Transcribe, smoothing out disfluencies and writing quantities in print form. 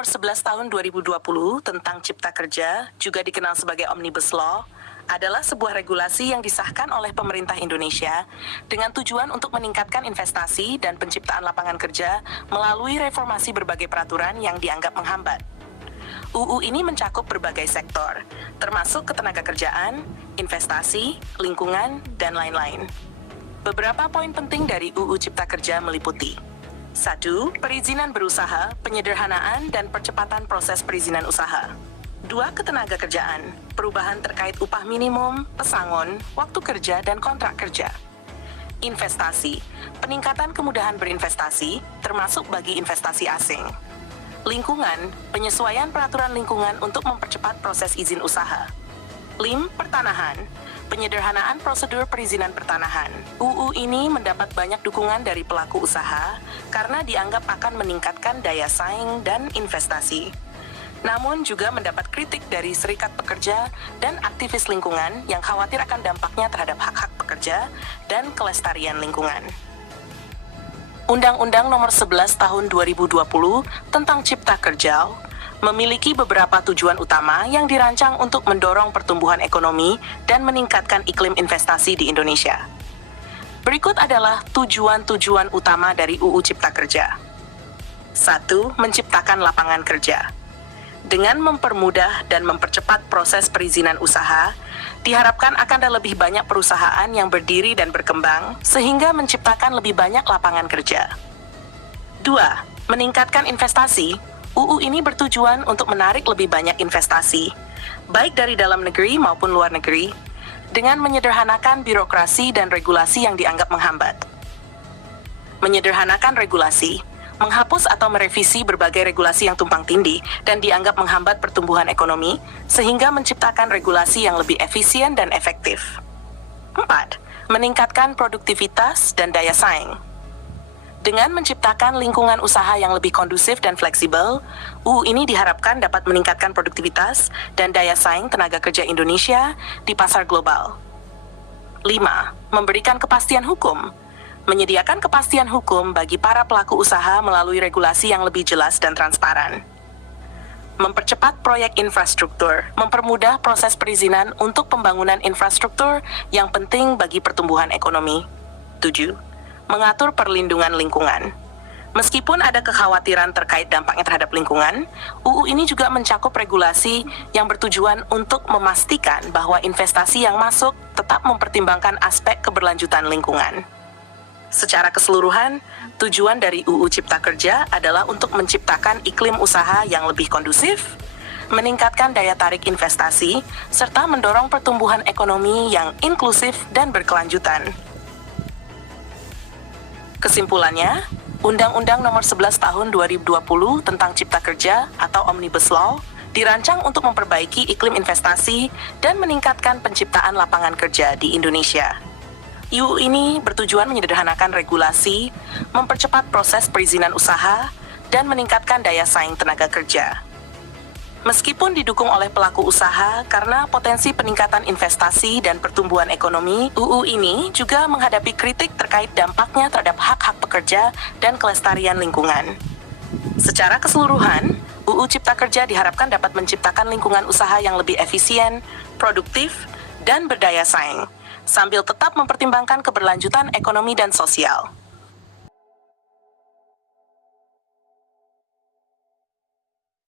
Nomor 11 Tahun 2020 tentang Cipta Kerja, juga dikenal sebagai Omnibus Law, adalah sebuah regulasi yang disahkan oleh pemerintah Indonesia dengan tujuan untuk meningkatkan investasi dan penciptaan lapangan kerja melalui reformasi berbagai peraturan yang dianggap menghambat. UU ini mencakup berbagai sektor, termasuk ketenagakerjaan, investasi, lingkungan, dan lain-lain. Beberapa poin penting dari UU Cipta Kerja meliputi: 1. Perizinan berusaha, penyederhanaan, dan percepatan proses perizinan usaha. 2. Ketenagakerjaan, perubahan terkait upah minimum, pesangon, waktu kerja, dan kontrak kerja. Investasi, peningkatan kemudahan berinvestasi, termasuk bagi investasi asing. Lingkungan, penyesuaian peraturan lingkungan untuk mempercepat proses izin usaha. Pertanahan, penyederhanaan prosedur perizinan pertanahan. UU ini mendapat banyak dukungan dari pelaku usaha karena dianggap akan meningkatkan daya saing dan investasi. Namun juga mendapat kritik dari serikat pekerja dan aktivis lingkungan yang khawatir akan dampaknya terhadap hak-hak pekerja dan kelestarian lingkungan. Undang-Undang Nomor 11 Tahun 2020 tentang Cipta Kerja memiliki beberapa tujuan utama yang dirancang untuk mendorong pertumbuhan ekonomi dan meningkatkan iklim investasi di Indonesia. Berikut adalah tujuan-tujuan utama dari UU Cipta Kerja. 1. Menciptakan lapangan kerja. Dengan mempermudah dan mempercepat proses perizinan usaha, diharapkan akan ada lebih banyak perusahaan yang berdiri dan berkembang, sehingga menciptakan lebih banyak lapangan kerja. 2. Meningkatkan investasi. UU ini bertujuan untuk menarik lebih banyak investasi, baik dari dalam negeri maupun luar negeri, dengan menyederhanakan birokrasi dan regulasi yang dianggap menghambat. Menyederhanakan regulasi, menghapus atau merevisi berbagai regulasi yang tumpang tindih dan dianggap menghambat pertumbuhan ekonomi, sehingga menciptakan regulasi yang lebih efisien dan efektif. 4. Meningkatkan produktivitas dan daya saing. Dengan menciptakan lingkungan usaha yang lebih kondusif dan fleksibel, UU ini diharapkan dapat meningkatkan produktivitas dan daya saing tenaga kerja Indonesia di pasar global. 5. Memberikan kepastian hukum. Menyediakan kepastian hukum bagi para pelaku usaha melalui regulasi yang lebih jelas dan transparan. Mempercepat proyek infrastruktur, mempermudah proses perizinan untuk pembangunan infrastruktur yang penting bagi pertumbuhan ekonomi. 7. Mengatur perlindungan lingkungan. Meskipun ada kekhawatiran terkait dampaknya terhadap lingkungan, UU ini juga mencakup regulasi yang bertujuan untuk memastikan bahwa investasi yang masuk tetap mempertimbangkan aspek keberlanjutan lingkungan. Secara keseluruhan, tujuan dari UU Cipta Kerja adalah untuk menciptakan iklim usaha yang lebih kondusif, meningkatkan daya tarik investasi, serta mendorong pertumbuhan ekonomi yang inklusif dan berkelanjutan. Kesimpulannya, Undang-Undang Nomor 11 Tahun 2020 tentang Cipta Kerja atau Omnibus Law dirancang untuk memperbaiki iklim investasi dan meningkatkan penciptaan lapangan kerja di Indonesia. UU ini bertujuan menyederhanakan regulasi, mempercepat proses perizinan usaha, dan meningkatkan daya saing tenaga kerja. Meskipun didukung oleh pelaku usaha karena potensi peningkatan investasi dan pertumbuhan ekonomi, UU ini juga menghadapi kritik terkait dampaknya terhadap hak-hak pekerja dan kelestarian lingkungan. Secara keseluruhan, UU Cipta Kerja diharapkan dapat menciptakan lingkungan usaha yang lebih efisien, produktif, dan berdaya saing, sambil tetap mempertimbangkan keberlanjutan ekonomi dan sosial.